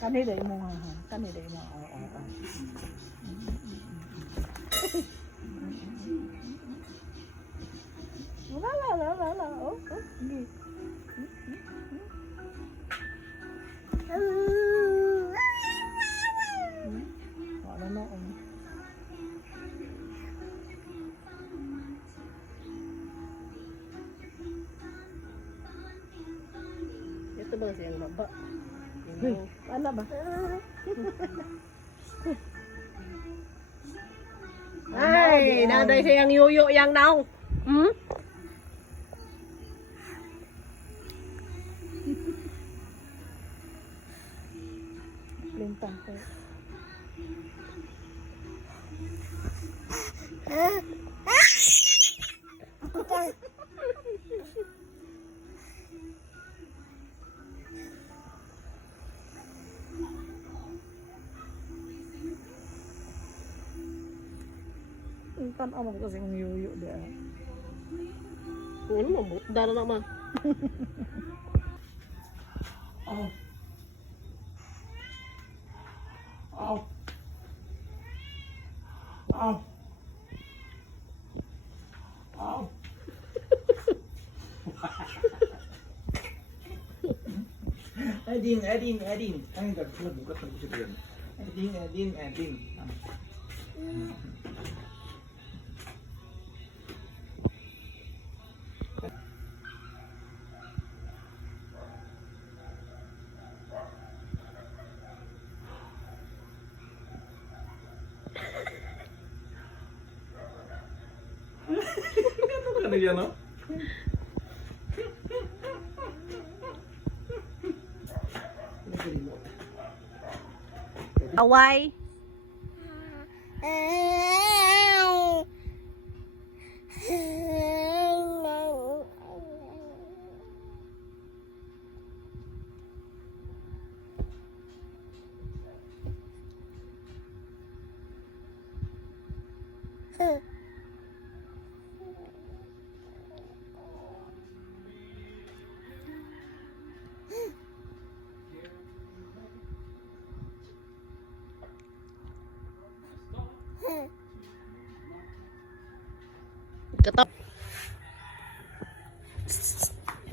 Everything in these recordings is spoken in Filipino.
Kaniday mo nga ha. Kaniday mo. Oo. La. Oh. Sige. Wala na. Ito ba siyang baba? Ano ba? Ay, naday siyang yuyo yang naong. Hmm? Lintang ko. Kan amang kasi ng yuyo dia. Ano mo? Dara naman. Oh. Oh. Oh. Oh. Eding. Ay, nagbukat na siya yan. Eding. Ano yan, no? Away. Katap.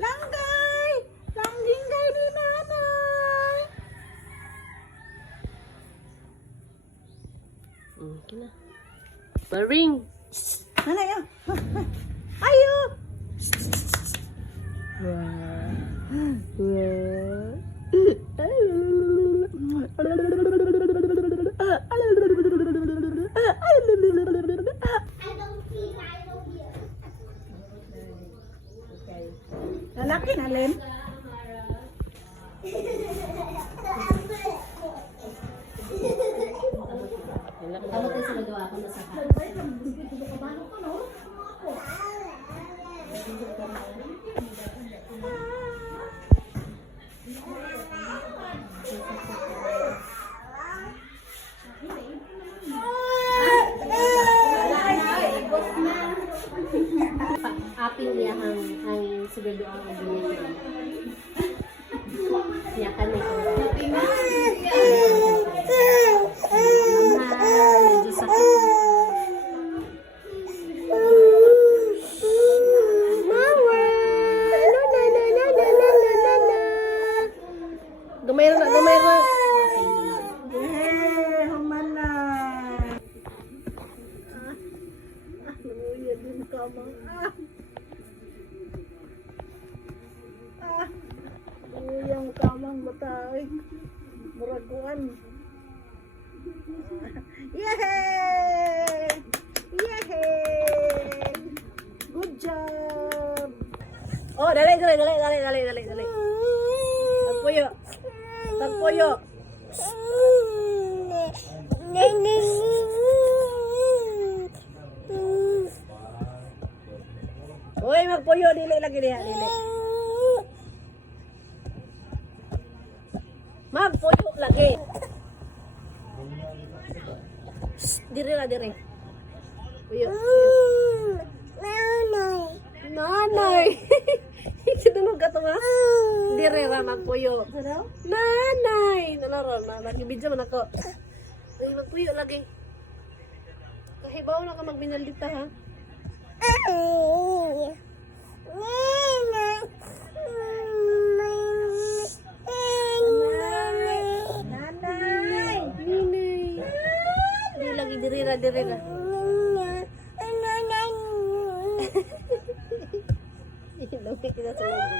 Langgay ni nanay. Okay na. Baring. Nanay, ayo. Lalaki na, Len. Ako tayo sa nagawa ko na sa aping niya ang siguro ang ganyan. Niya kami medyo sakit. Gamay na. Humana. Luya din kamang. Luyang kamang batay. Muraguan. Yay! Good job. Oh, dali. Tagpuyo. Uy, magpuyo dili lagi diha, dili. Magpuyo lagi. Diri. Puyo. Nanay. Sinunog ka to nga? Dire ra magpuyo. Nanay! Nalaro na. Nag-ibidyo man ako. Ay, magpuyo lagi. Kahibaw na ka magbinaldita ha? Nanay! Di lagi dirira. Lagi kita sa loob.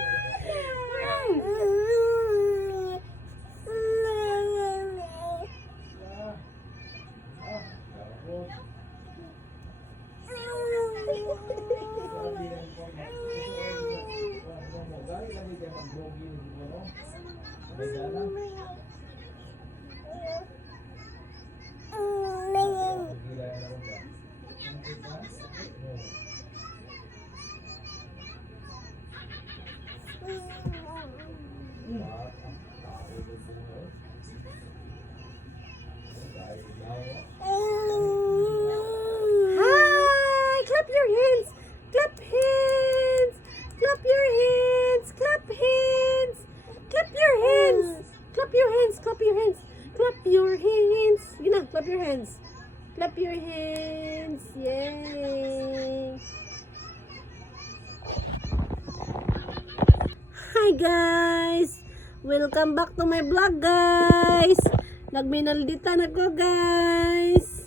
Hi! Clap your hands! Clap hands! Clap your hands! Clap hands! Clap your hands! Clap your hands! Clap your hands! Clap your hands! Sige na, clap your hands! Clap your hands! Yay! Hi guys! Welcome back to my vlog guys! Nagminaldita na ko guys!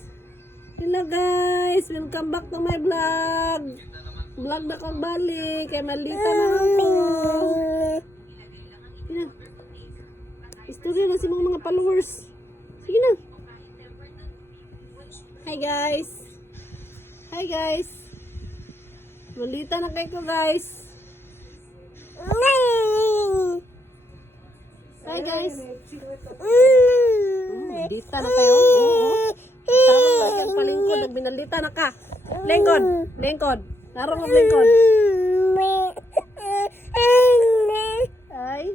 Hello guys! Welcome back to my vlog! Vlog na ko balik! Kaya maldita na ako! Sige na! Istorya na si mga followers! Sige na! Hi guys! Hi guys! Maldita na kayo ko guys! Hi guys. Nandita na kayo. Tarong ka yung palingkod. Nagbinalita na ka. Lingkod. Tarong ang lingkod. Ay.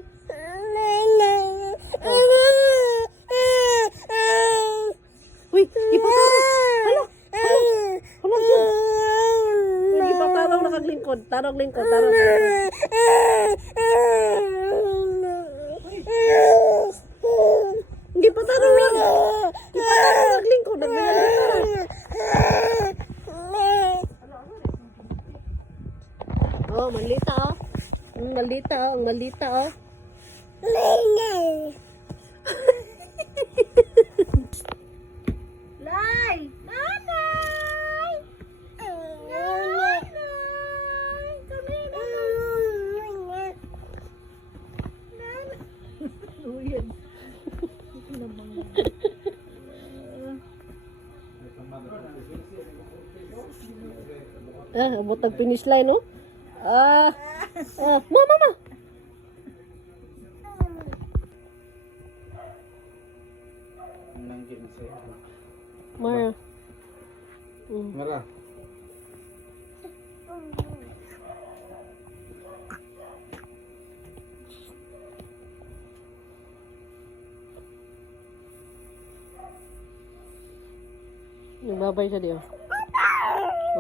Uy, ipatarong. Hala. Hala yun. Ipatarong na kaglingkod. Tarong lingkod. Hindi pa tarong lang. Hindi pa tarong naglingkod. Oh, malita oh. Ang malita oh. Lay! Nanay! Nanay! Kami na. Uyan. Abot ang finish line, no? Mama! Mara. Mara. Babay siya diyo.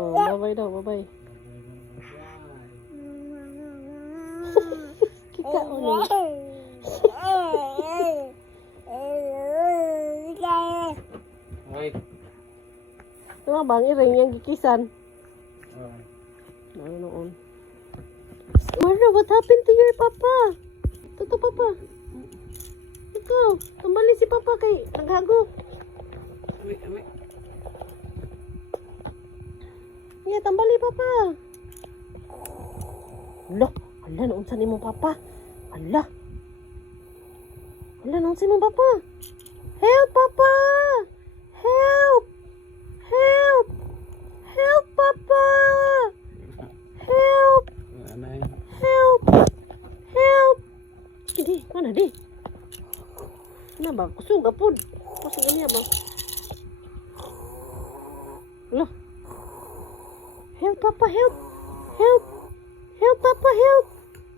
Oh, babay daw, babay. Kita ulit. Okay. Ano bang iring yung gikisan? Ano noon? Mara, what happened to your papa? Toto papa. Ikaw, tambali si papa kay naghago. Wait. Yeah, tambali papa. Ala noon sa nimo papa. Ala noon sa nimo papa. Help papa. Help papa. Help. Hindi, mana di? Na ba? Kusog apod. Kusog niya ba? Ala. Help papa, help. Help papa, help.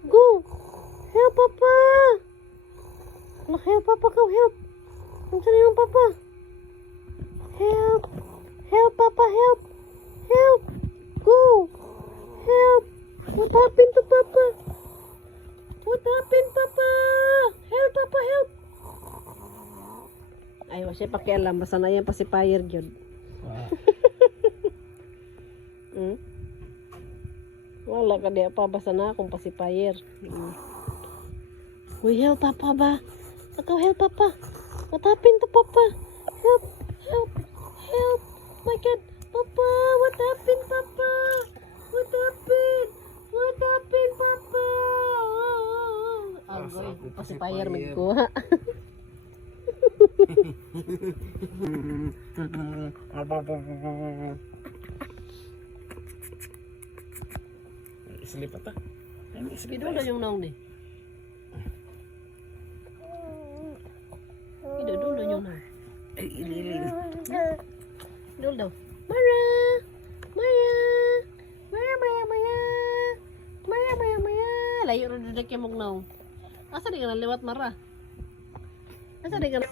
Go. Help papa. Help papa ko, help. Ang saan yung papa? Help papa, help. Go. Help. What happened to papa? What happened, Papa? Help, Papa, help! Ay, wala siya pakialam. Basta na yan pacifier yun. Hmm? Wala ka di pa. Basta na akong pacifier. Uy, help, Papa ba? Ikaw, help, Papa. What happened to Papa? Help, help, help. My God, Papa, what happened, Papa? What happened? What happened, Papa? Agoy, pacifier mig ko. Islipat ah. Idol na yung naong ni. Idol na yung naong. Ay, ilili. Idol daw. Mara! Mara! Mara, Mara, Mara! Mara, Mara, Mara! Layo rin na kaya mong naong. Asa di ka naliwat, Mara? Asa di ka na...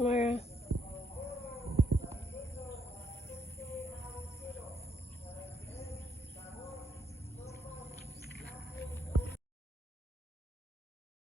Mara.